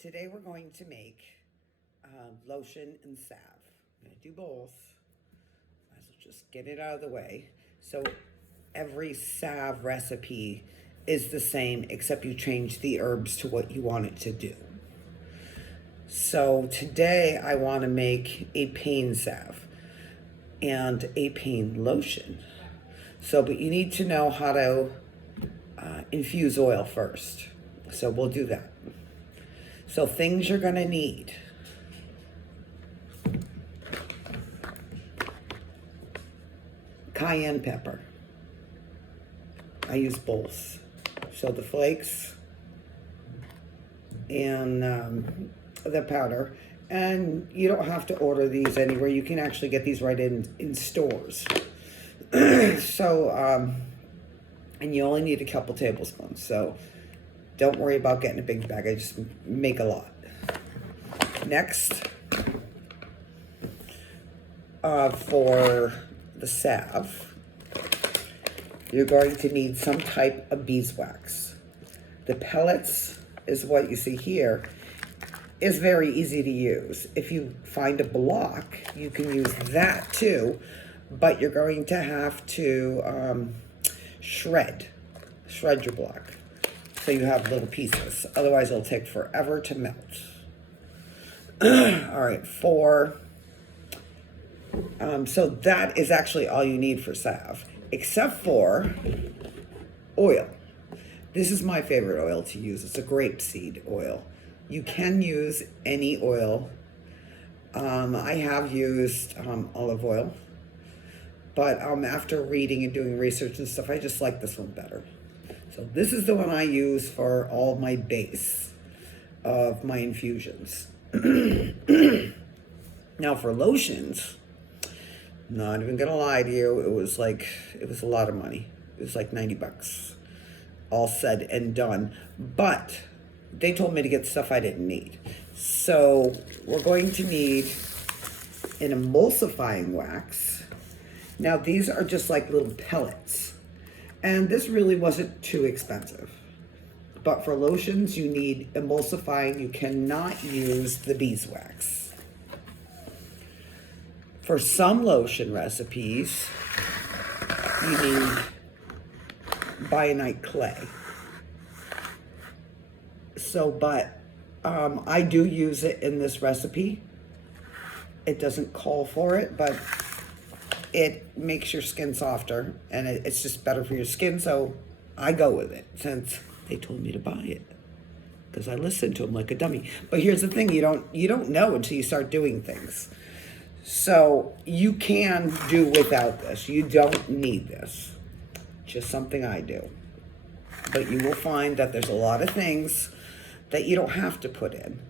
Today we're going to make lotion and salve. I'm going to do both. Might as well just get it out of the way. So every salve recipe is the same except you change the herbs to what you want it to do. So today I want to make a pain salve and a pain lotion. But you need to know how to infuse oil first. So we'll do that. So things you're gonna need. Cayenne pepper. I use both. So the flakes and the powder. And you don't have to order these anywhere. You can actually get these right in stores. And you only need a couple tablespoons. So don't worry about getting a big bag. I just make a lot. Next, for the salve, you're going to need some type of beeswax. The pellets is what you see here. Is very easy to use. If you find a block, you can use that too, but you're going to have to shred your block. So you have little pieces. Otherwise, it'll take forever to melt. All right, so that is actually all you need for salve, except for oil. This is my favorite oil to use. It's a grapeseed oil. You can use any oil. I have used olive oil, but after reading and doing research and stuff, I just like this one better. So this is the one I use for all my base of my infusions. Now for lotions, not even gonna lie to you, it was a lot of money. It was like 90 bucks, all said and done. But they told me to get stuff I didn't need. So we're going to need an emulsifying wax. Now these are just like little pellets. And this really wasn't too expensive. But for lotions, you need emulsifying. You cannot use the beeswax. For some lotion recipes, you need bentonite clay. I do use it in this recipe. It doesn't call for it, but it makes your skin softer, and it's just better for your skin, so I go with it since they told me to buy it because I listened to them like a dummy. But here's the thing, you don't know until you start doing things. So you can do without this. You don't need this. Just something I do. But you will find that there's a lot of things that you don't have to put in.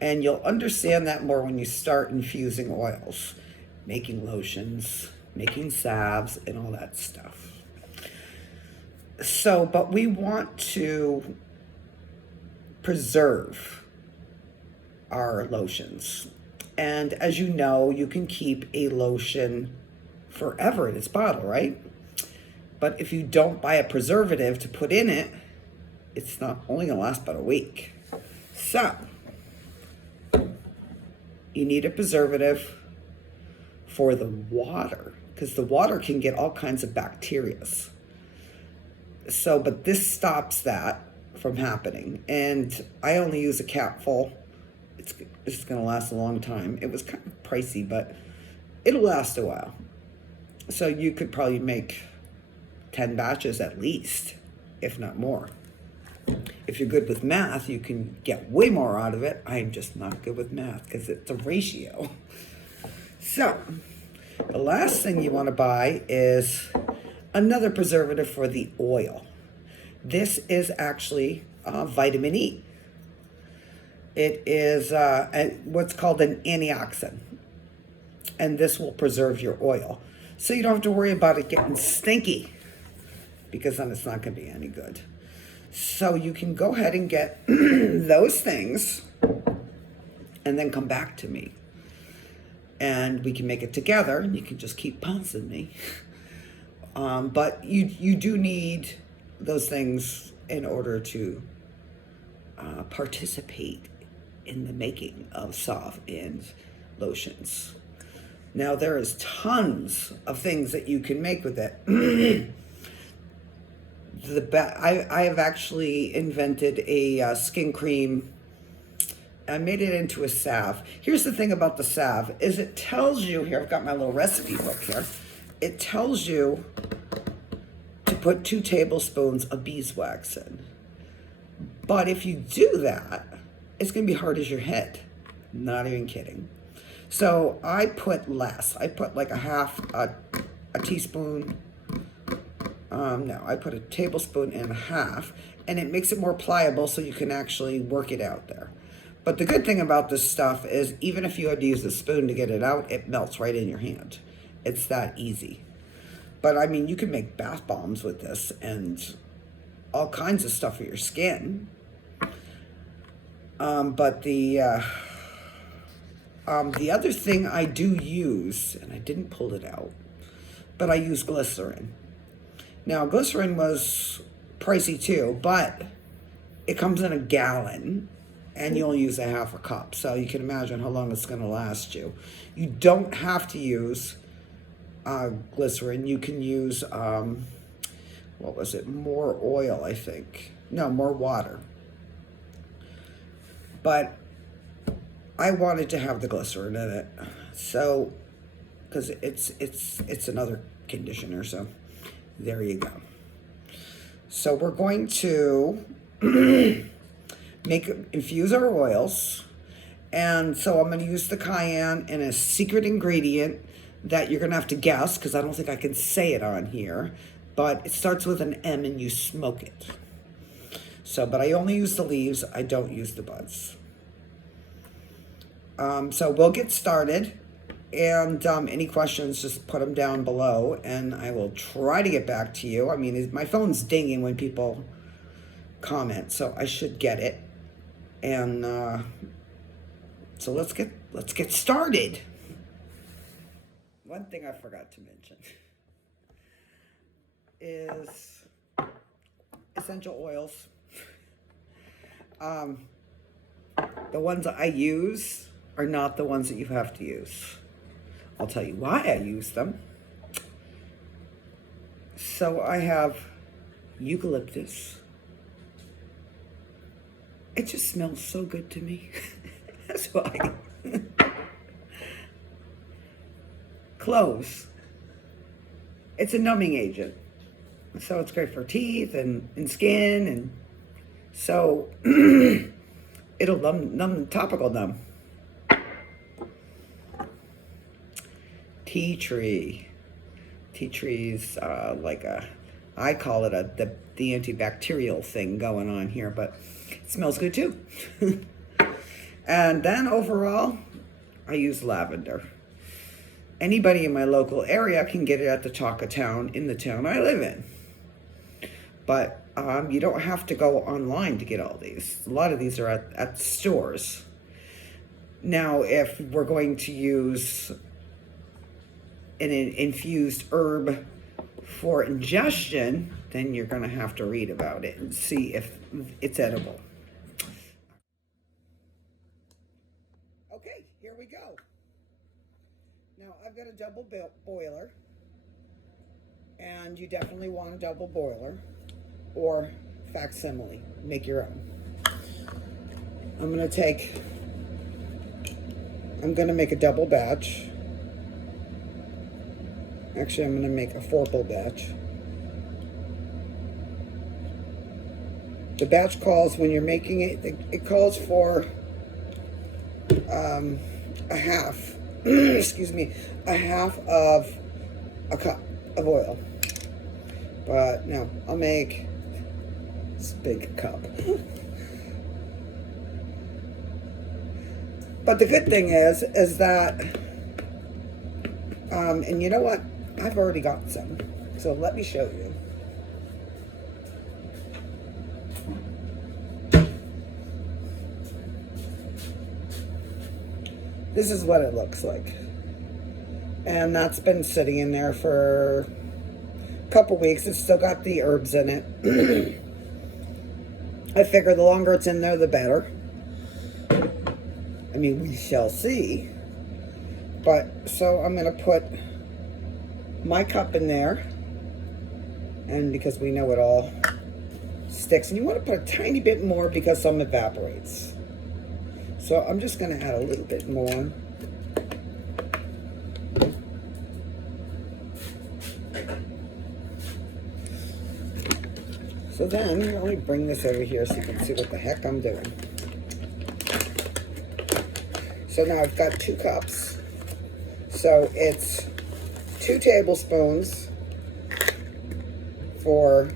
And you'll understand that more when you start infusing oils, making lotions, making salves, and all that stuff. But we want to preserve our lotions. And as you know, you can keep a lotion forever in its bottle, right? But if you don't buy a preservative to put in it, it's not only gonna last about a week. So, you need a preservative for the water, because the water can get all kinds of bacteria. But this stops that from happening. And I only use a cap full. It's gonna last a long time. It was kind of pricey, but it'll last a while. So you could probably make 10 batches at least, if not more. If you're good with math, you can get way more out of it. I'm just not good with math because it's a ratio. So, the last thing you want to buy is another preservative for the oil. This is actually vitamin E. It is what's called an antioxidant. And this will preserve your oil. So you don't have to worry about it getting stinky, because then it's not going to be any good. So you can go ahead and get those things and then come back to me. And we can make it together, and you can just keep bouncing me. But you do need those things in order to participate in the making of salve and lotions. Now, there is tons of things that you can make with it. I have actually invented a skin cream. I made it into a salve. Here's the thing about the salve, is it tells you, here, I've got my little recipe book here. It tells you to put 2 tablespoons of beeswax in. But if you do that, it's going to be hard as your head. Not even kidding. So I put less. I put like a teaspoon. No, I put a tablespoon and a half, and it makes it more pliable so you can actually work it out there. But the good thing about this stuff is even if you had to use a spoon to get it out, it melts right in your hand. It's that easy. But I mean, you can make bath bombs with this and all kinds of stuff for your skin. But the other thing I do use, and I didn't pull it out, but I use glycerin. Now, glycerin was pricey too, but it comes in a gallon, and you only use a half a cup. So you can imagine how long it's going to last you. You don't have to use glycerin. You can use, what was it, more oil, I think. No, more water. But I wanted to have the glycerin in it. So, because it's another conditioner, so there you go. So we're going to infuse our oils. And so I'm going to use the cayenne and a secret ingredient that you're going to have to guess, because I don't think I can say it on here. But it starts with an M and you smoke it. So, but I only use the leaves. I don't use the buds. So we'll get started. And any questions, just put them down below, and I will try to get back to you. I mean, my phone's dinging when people comment, so I should get it. And so let's get started. One thing I forgot to mention is essential oils. The ones that I use are not the ones that you have to use. I'll tell you why I use them. So I have eucalyptus. It just smells so good to me. That's why. Cloves. It's a numbing agent. So it's great for teeth and skin. And so it'll numb, topical numb. Tea tree. Tea tree's like I call it the antibacterial thing going on here, but it smells good too. And then overall, I use lavender. Anybody in my local area can get it at the talk of town in the town I live in. But you don't have to go online to get all these. A lot of these are at stores. Now, if we're going to use an infused herb for ingestion, then you're going to have to read about it and see if it's edible. Okay, here we go. Now, I've got a double boiler, and you definitely want a double boiler or facsimile. Make your own. I'm going to make a double batch. Actually, I'm going to make a 4-bowl batch. The batch calls, when you're making it, it calls for a half, excuse me, a half of a cup of oil. But no, I'll make this big cup. But the good thing is that, and you know what? I've already got some, so let me show you. This is what it looks like. And that's been sitting in there for a couple weeks. It's still got the herbs in it. I figure the longer it's in there, the better. I mean, we shall see. But, so I'm going to put my cup in there. And because we know it all sticks. And you want to put a tiny bit more because some evaporates. So I'm just going to add a little bit more. So then, let me bring this over here so you can see what the heck I'm doing. So now I've got 2 cups. So it's 2 tablespoons for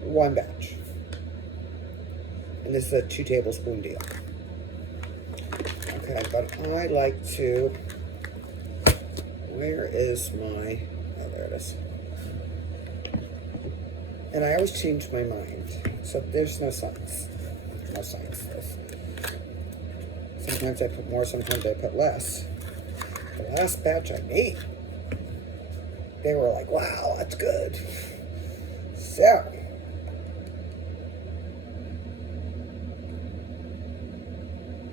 1 batch. And this is a 2 tablespoon deal. Okay, but I like to, where is my, oh, there it is. And I always change my mind. So there's no science. No science to this. Sometimes I put more, sometimes I put less. The last batch I made, they were like, wow, that's good. So,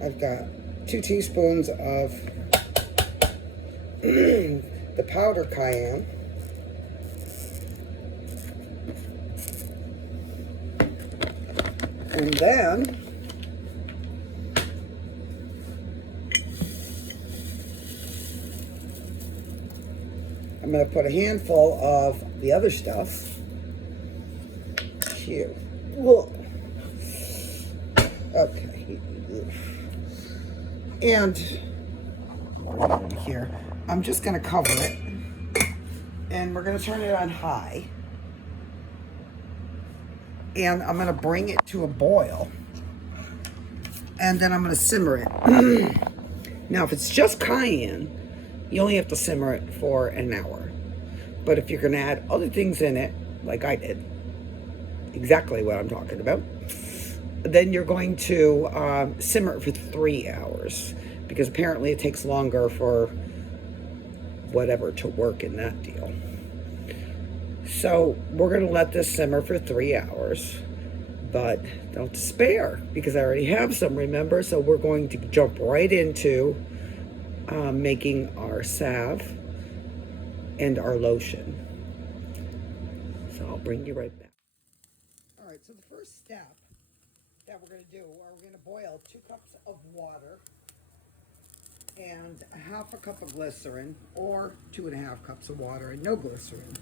I've got 2 teaspoons of the powder cayenne. And then I'm going to put a handful of the other stuff here. Okay. And here, I'm just going to cover it. And we're going to turn it on high. And I'm going to bring it to a boil. And then I'm going to simmer it. Now, if it's just cayenne, you only have to simmer it for an hour. But if you're going to add other things in it, like I did, exactly what I'm talking about, then you're going to simmer it for 3 hours. Because apparently it takes longer for whatever to work in that deal. So we're going to let this simmer for 3 hours, but don't despair because I already have some, remember? So we're going to jump right into making our salve and our lotion. So I'll bring you right back. All right, so the first step that we're going to do, we're going to boil 2 cups of water and a half a cup of glycerin, or 2.5 cups of water and no glycerin.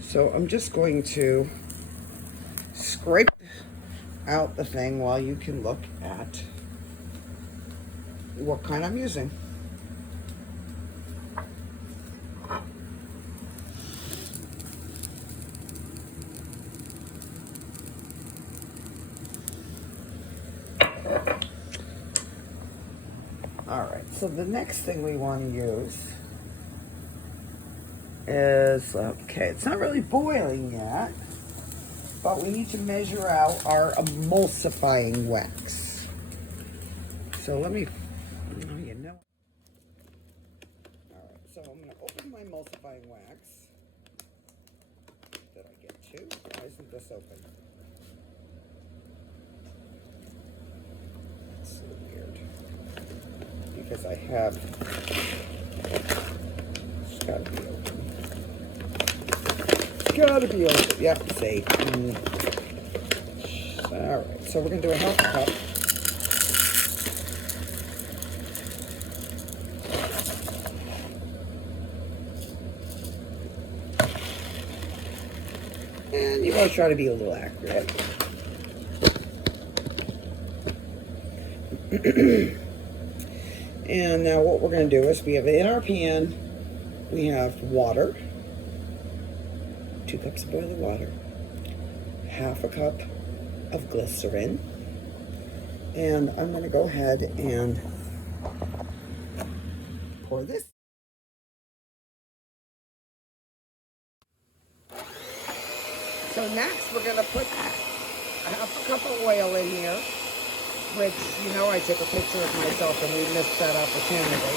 So I'm just going to scrape out the thing while you can look at what kind I'm using. All right, so the next thing we want to use is, okay, it's not really boiling yet, but we need to measure out our emulsifying wax. So let me, you know. All right, so I'm going to open my emulsifying wax. Did I get 2? Why isn't this open? That's so weird. Because I have, it's got to be open. Gotta be open. Yep, see. Alright, so we're going to do a half cup. And you want to try to be a little accurate. And now what we're going to do is we have in our pan, we have water. 2 cups of boiling water, half a cup of glycerin, and I'm going to go ahead and pour this. So next we're going to put a half a cup of oil in here, which, you know, I took a picture of myself and we missed that opportunity.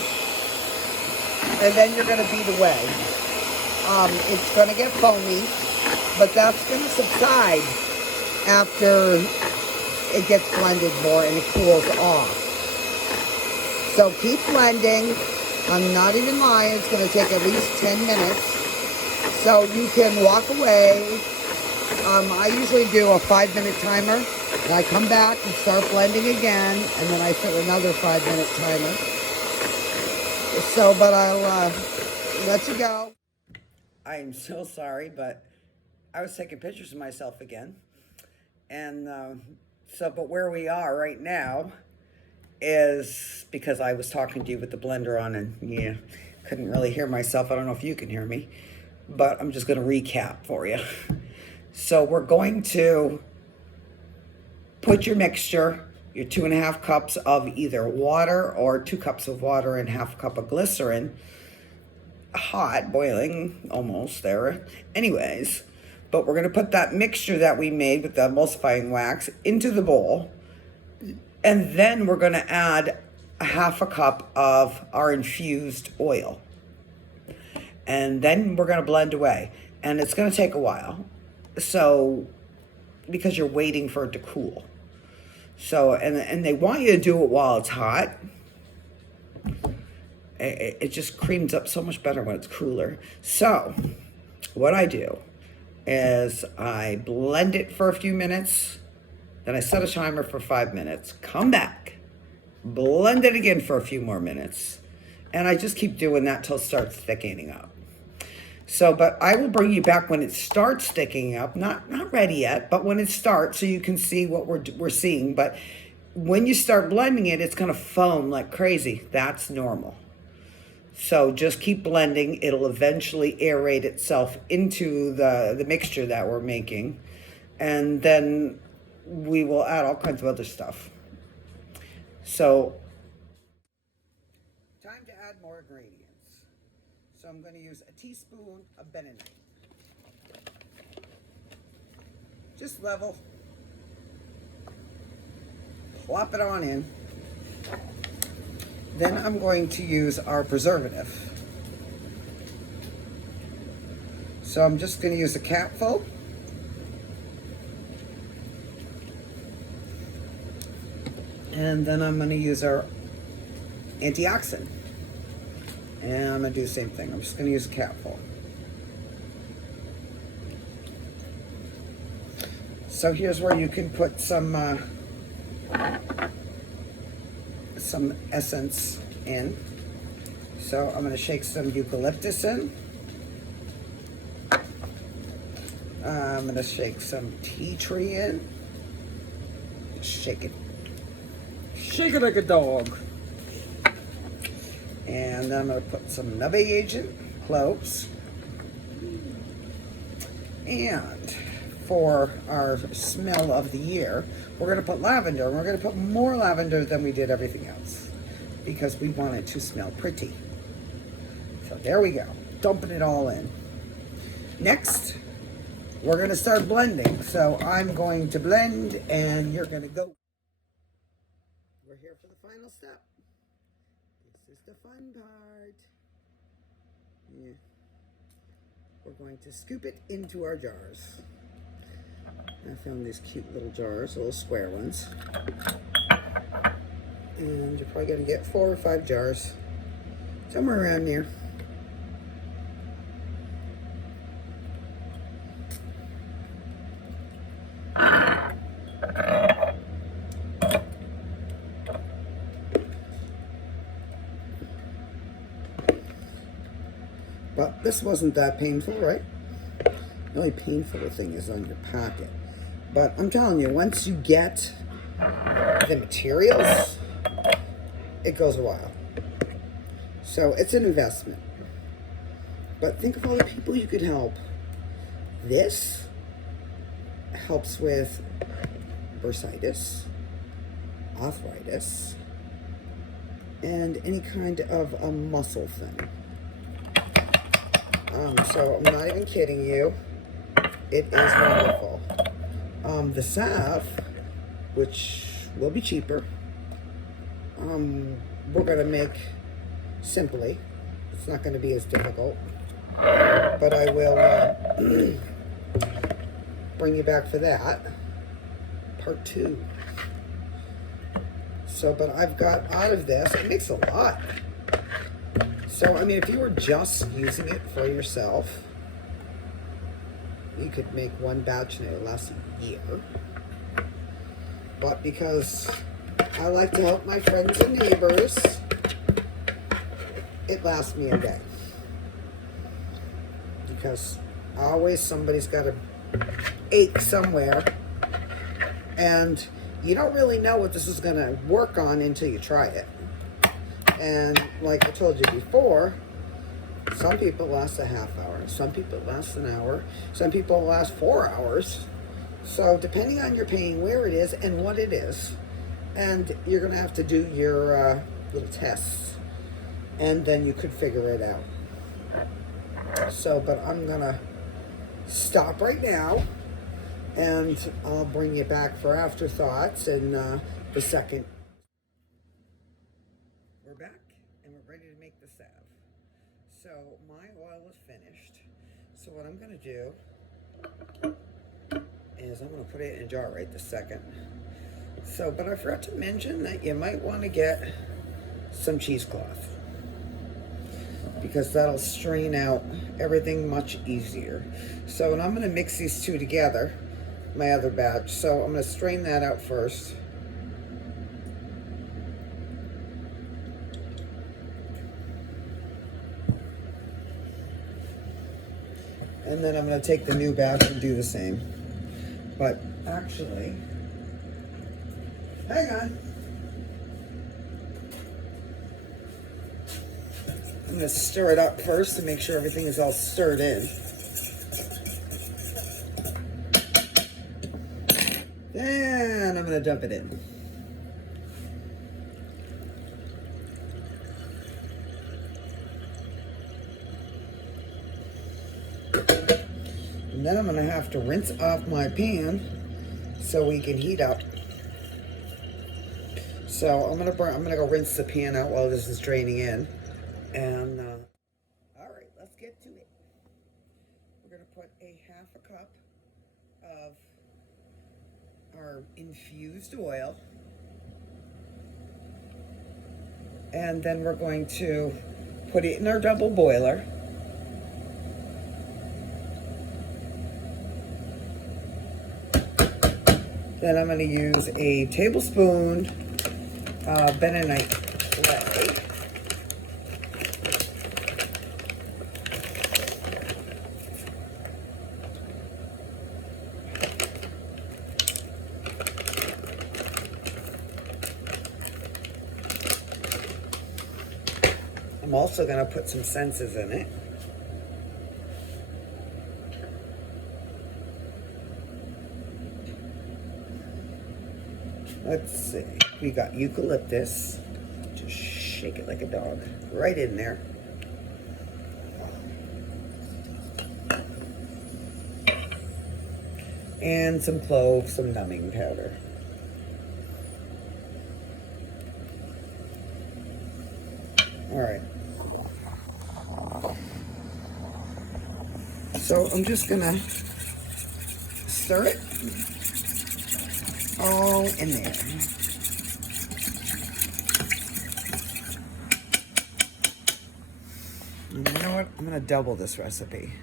and then you're going to beat away. It's going to get foamy, but that's going to subside after it gets blended more and it cools off. So keep blending. I'm not even lying. It's going to take at least 10 minutes. So you can walk away. I usually do a 5-minute timer. And I come back and start blending again. And then I set another 5-minute timer. So, but I'll let you go. I'm so sorry, but I was taking pictures of myself again. And but where we are right now is because I was talking to you with the blender on and yeah, couldn't really hear myself. I don't know if you can hear me, but I'm just going to recap for you. So we're going to put your mixture, your 2.5 cups of either water or 2 cups of water and 1/2 cup of glycerin, hot, boiling, almost there. Anyways, but we're going to put that mixture that we made with the emulsifying wax into the bowl. And then we're going to add 1/2 cup of our infused oil. And then we're going to blend away. And it's going to take a while. So, because you're waiting for it to cool. So, and they want you to do it while it's hot. It just creams up so much better when it's cooler. So, what I do is I blend it for a few minutes. Then I set a timer for 5 minutes, come back, blend it again for a few more minutes, and I just keep doing that till it starts thickening up. So, but I will bring you back when it starts thickening up, not ready yet, but when it starts so you can see what we're seeing. But when you start blending it, it's gonna foam like crazy. That's normal. So just keep blending. It'll eventually aerate itself into the mixture that we're making. And then we will add all kinds of other stuff. So, time to add more ingredients. So I'm going to use a teaspoon of bentonite. Just level. Plop it on in. Then I'm going to use our preservative. So I'm just going to use a capful. And then I'm going to use our antioxidant. And I'm going to do the same thing. I'm just going to use a capful. So here's where you can put some essence in. So I'm going to shake some eucalyptus in. I'm going to shake some tea tree in. Shake it. Shake it like a dog. And I'm going to put some nubby agent, cloves. And for our smell of the year, we're going to put lavender. And we're going to put more lavender than we did everything else because we want it to smell pretty. So there we go. Dumping it all in. Next, we're going to start blending. So I'm going to blend and you're going to go. We're here for the final step. This is the fun part. Yeah. We're going to scoop it into our jars. I found these cute little jars, little square ones. And you're probably going to get 4 or 5 jars. Somewhere around here. But this wasn't that painful, right? The only painful thing is on your packet. But I'm telling you, once you get the materials, it goes a while. So it's an investment. But think of all the people you could help. This helps with bursitis, arthritis, and any kind of a muscle thing. So I'm not even kidding you. It is wonderful. The salve, which will be cheaper, we're going to make simply. It's not going to be as difficult. But I will bring you back for that. Part 2. So, but I've got out of this, it makes a lot. So, I mean, if you were just using it for yourself, you could make one batch and it would last a year. But because I like to help my friends and neighbors, it lasts me a day. Because always somebody's got a ache somewhere, and you don't really know what this is going to work on until you try it. And like I told you before, some people last a half hour, some people last an hour, some people last 4 hours. So depending on your pain, where it is and what it is, and you're going to have to do your little tests, and then you could figure it out. So, but I'm going to stop right now, and I'll bring you back for afterthoughts in the second. We're back, and we're ready to make the salve. So my oil is finished. So what I'm going to do is I'm going to put it in a jar right this second. So, but I forgot to mention that you might want to get some cheesecloth, because that'll strain out everything much easier. So, and I'm going to mix these two together, my other batch. So I'm going to strain that out first. And then I'm going to take the new batch and do the same. But actually, hang on. I'm going to stir it up first to make sure everything is all stirred in. Then I'm going to dump it in. And then I'm going to have to rinse off my pan so we can heat up. So I'm going to go rinse the pan out while this is draining in. And all right, let's get to it. We're going to put a half a cup of our infused oil, and then we're going to put it in our double boiler. Then I'm going to use a tablespoon bentonite clay. I'm also going to put some senses in it. Let's see. We got eucalyptus. Just shake it like a dog. Right in there. And some cloves, some numbing powder. All right. So I'm just gonna stir it all in there. And you know what? I'm gonna double this recipe.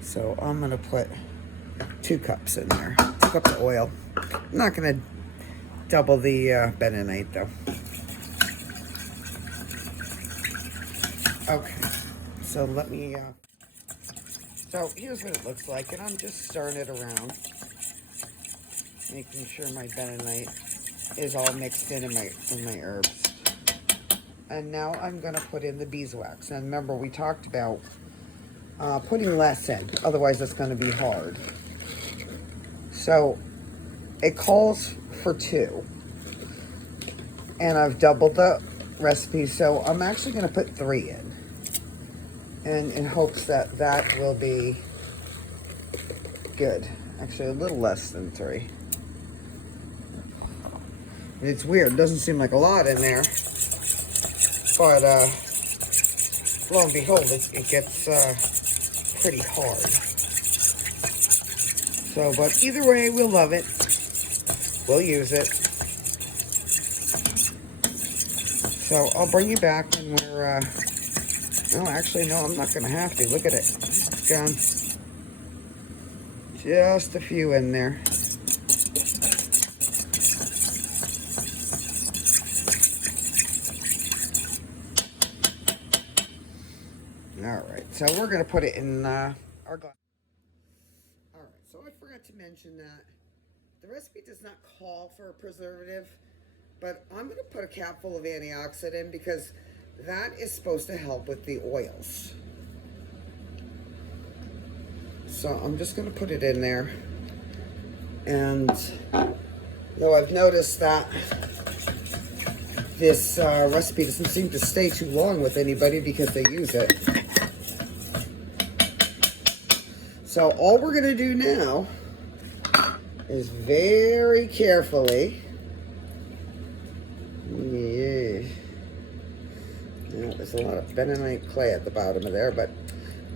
So I'm gonna put 2 cups in there, 2 cups of oil. I'm not gonna double the bentonite though. Okay, so let me, so here's what it looks like, and I'm just stirring it around, making sure my bentonite is all mixed in my herbs. And now I'm gonna put in the beeswax. And remember, we talked about putting less in, otherwise it's gonna be hard. So it calls for 2, and I've doubled the recipe, so I'm actually gonna put 3 in. And in hopes that that will be good. Actually, a little less than 3. It's weird. It doesn't seem like a lot in there. but lo and behold, it gets pretty hard. So, but either way, we'll love it. We'll use it. So I'll bring you back when we're, no, actually, no, I'm not going to have to. Look at it. It's gone. Just a few in there. All right, so we're going to put it in our glass. All right, so I forgot to mention that the recipe does not call for a preservative, but I'm going to put a cap full of antioxidant in because that is supposed to help with the oils. So I'm just going to put it in there. And though I've noticed that this recipe doesn't seem to stay too long with anybody because they use it. So all we're going to do now is very carefully, yeah, there's a lot of bentonite clay at the bottom of there, but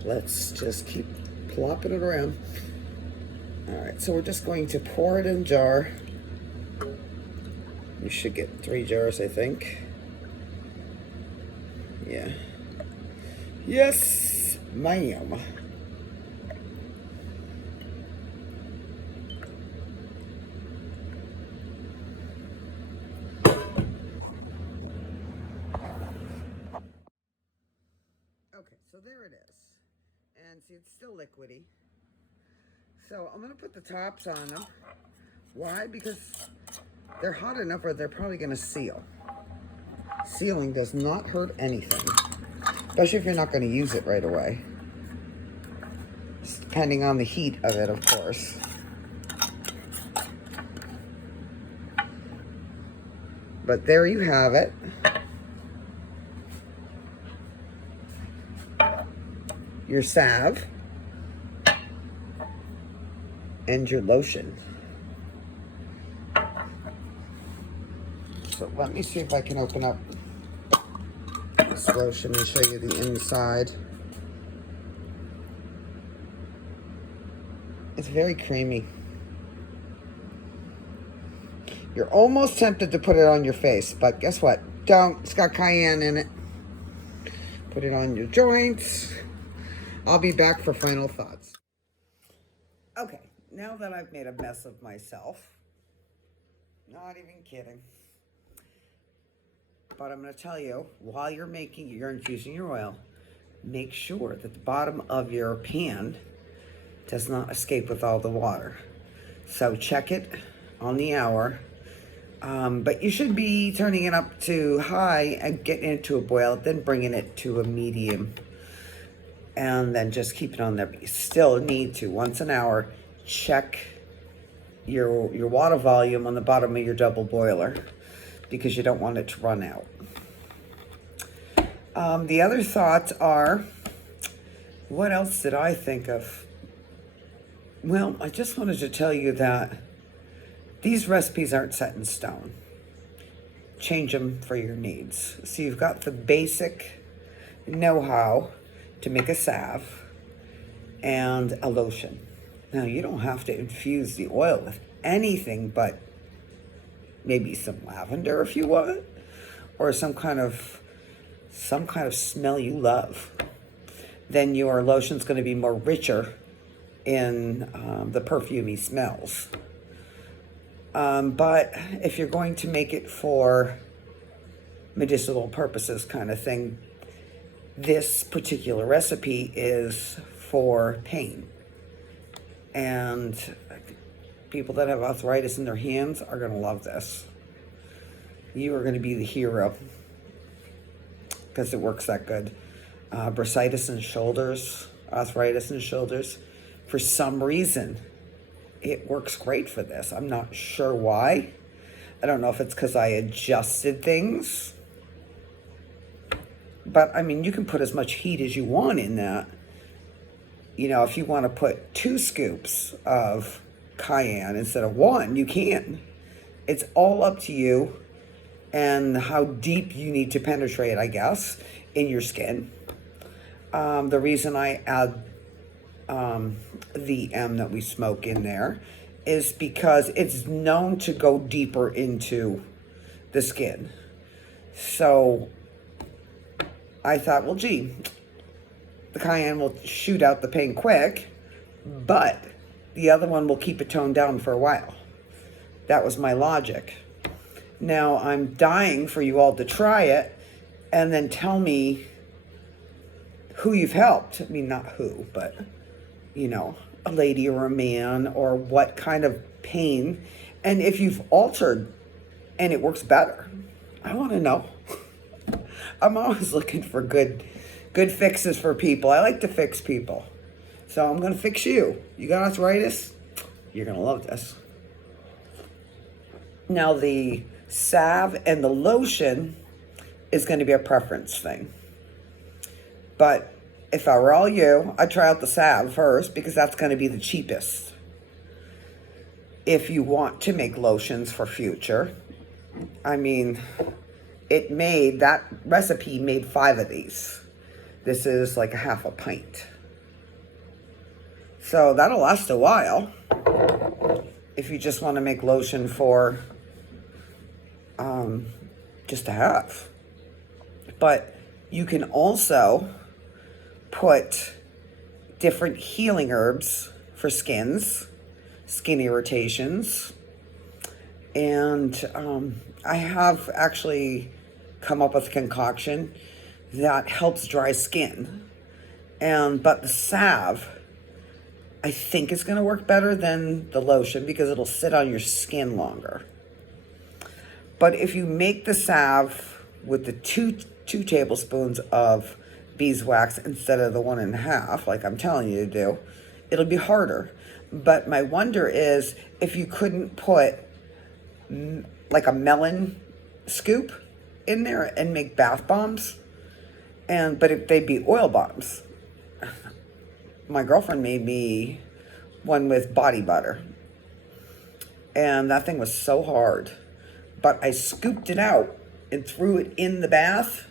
let's just keep plopping it around. All right, so we're just going to pour it in a jar. You should get 3 jars, I think. Yeah. Yes, ma'am. Okay, so there it is. And see, it's still liquidy. So I'm going to put the tops on them. Why? Because they're hot enough where they're probably going to seal. Sealing does not hurt anything, especially if you're not going to use it right away. Just depending on the heat of it, of course. But there you have it. Your salve and your lotion. So let me see if I can open up this lotion and show you the inside. It's very creamy. You're almost tempted to put it on your face, but guess what? Don't. It's got cayenne in it. Put it on your joints. I'll be back for final thoughts. Okay, now that I've made a mess of myself, not even kidding, but I'm going to tell you, while you're infusing your oil, make sure that the bottom of your pan does not escape with all the water. So check it on the hour, but you should be turning it up to high and getting it to a boil, then bringing it to a medium, and then just keep it on there. But you still need to, once an hour, check your water volume on the bottom of your double boiler because you don't want it to run out. The other thoughts are, what else did I think of? Well, I just wanted to tell you that these recipes aren't set in stone. Change them for your needs. So you've got the basic know-how to make a salve and a lotion. Now, you don't have to infuse the oil with anything but maybe some lavender if you want, or some kind of smell you love. Then your lotion's going to be more richer in the perfumey smells. But if you're going to make it for medicinal purposes kind of thing, this particular recipe is for pain. And people that have arthritis in their hands are going to love this. You are going to be the hero because it works that good. Bursitis in shoulders, arthritis in shoulders. For some reason, it works great for this. I'm not sure why. I don't know if it's because I adjusted things. But, I mean, you can put as much heat as you want in that. You know, if you want to put 2 scoops of cayenne instead of 1, you can. It's all up to you and how deep you need to penetrate, I guess, in your skin. The reason I add the M that we smoke in there is because it's known to go deeper into the skin. So I thought, well, gee, the cayenne will shoot out the pain quick, but the other one will keep it toned down for a while. That was my logic. Now I'm dying for you all to try it and then tell me who you've helped. I mean, not who, but, you know, a lady or a man, or what kind of pain. And if you've altered and it works better, I want to know. I'm always looking for good fixes for people. I like to fix people. So I'm going to fix you. You got arthritis? You're going to love this. Now the salve and the lotion is going to be a preference thing. But if I were all you, I'd try out the salve first because that's going to be the cheapest. If you want to make lotions for future, I mean, that recipe made 5 of these. This is like a half a pint. So that'll last a while if you just want to make lotion for just to have. But you can also put different healing herbs for skin irritations. And I have actually come up with a concoction that helps dry skin. But the salve, I think, is going to work better than the lotion because it'll sit on your skin longer. But if you make the salve with the two tablespoons of beeswax instead of the 1.5, like I'm telling you to do, it'll be harder. But my wonder is if you couldn't put like a melon scoop in there and make bath bombs, but if they'd be oil bombs. My girlfriend made me one with body butter, and that thing was so hard, but I scooped it out and threw it in the bath,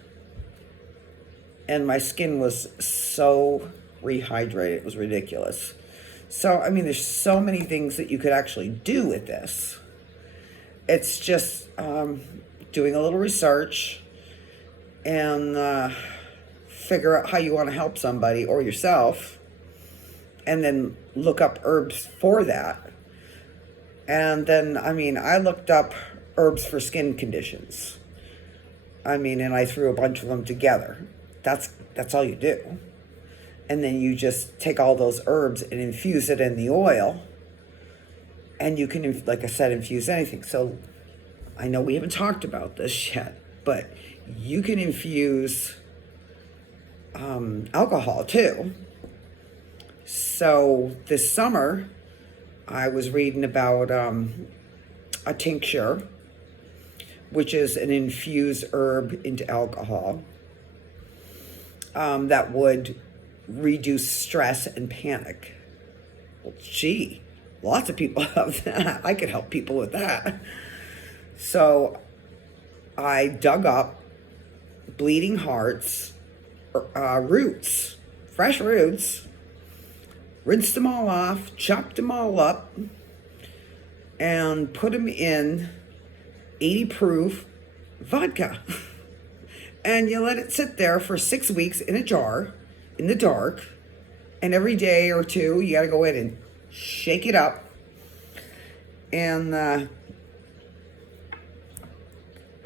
and my skin was so rehydrated. It was ridiculous. So, I mean, there's so many things that you could actually do with this. It's just doing a little research and figure out how you want to help somebody or yourself, and then look up herbs for that. And then, I mean, I looked up herbs for skin conditions. I mean, and I threw a bunch of them together. That's all you do. And then you just take all those herbs and infuse it in the oil. And you can, like I said, infuse anything. So I know we haven't talked about this yet, but you can infuse alcohol too. So this summer, I was reading about a tincture, which is an infused herb into alcohol that would reduce stress and panic. Well, gee, lots of people have that. I could help people with that. So I dug up bleeding hearts, roots, fresh roots, rinsed them all off, chopped them all up, and put them in 80 proof vodka. And you let it sit there for 6 weeks in a jar in the dark. And every day or two, you got to go in and shake it up. And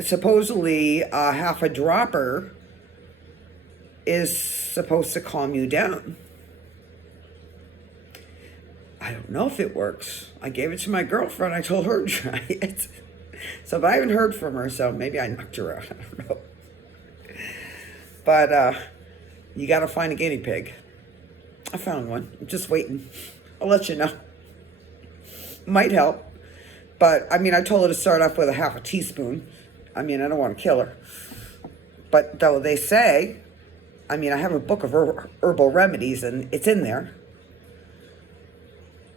supposedly half a dropper is supposed to calm you down. I don't know if it works. I gave it to my girlfriend. I told her to try it. So, but I haven't heard from her, so maybe I knocked her out. I don't know. But you got to find a guinea pig. I found one. I'm just waiting. I'll let you know. Might help. But, I mean, I told her to start off with a half a teaspoon. I mean, I don't want to kill her. But though they say, I mean, I have a book of herbal remedies, and it's in there.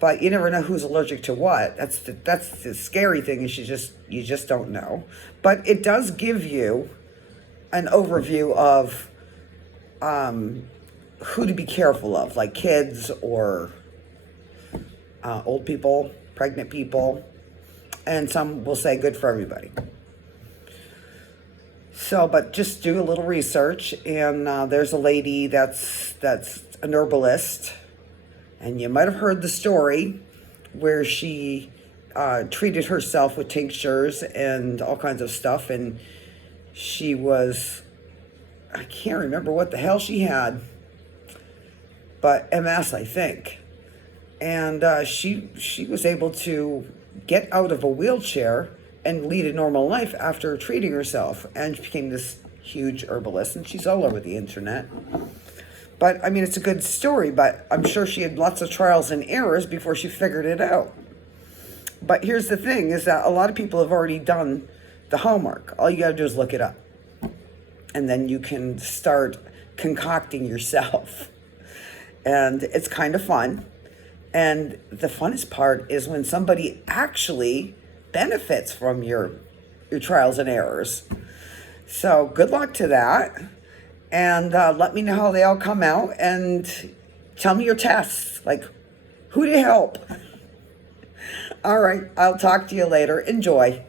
but you never know who's allergic to what. That's the scary thing, is you just don't know. But it does give you an overview of who to be careful of, like kids or old people, pregnant people, and some will say good for everybody. So, but just do a little research, and there's a lady that's an herbalist, and you might have heard the story where she treated herself with tinctures and all kinds of stuff, and she was, I can't remember what the hell she had, but MS, I think. And she was able to get out of a wheelchair and lead a normal life after treating herself, and she became this huge herbalist, and she's all over the internet. But I mean, it's a good story, but I'm sure she had lots of trials and errors before she figured it out. But here's the thing, is that a lot of people have already done the homework. All you gotta do is look it up, and then you can start concocting yourself. And it's kind of fun. And the funnest part is when somebody actually benefits from your trials and errors. So good luck to that. And let me know how they all come out. And tell me your tests. Like, who to help. All right. I'll talk to you later. Enjoy.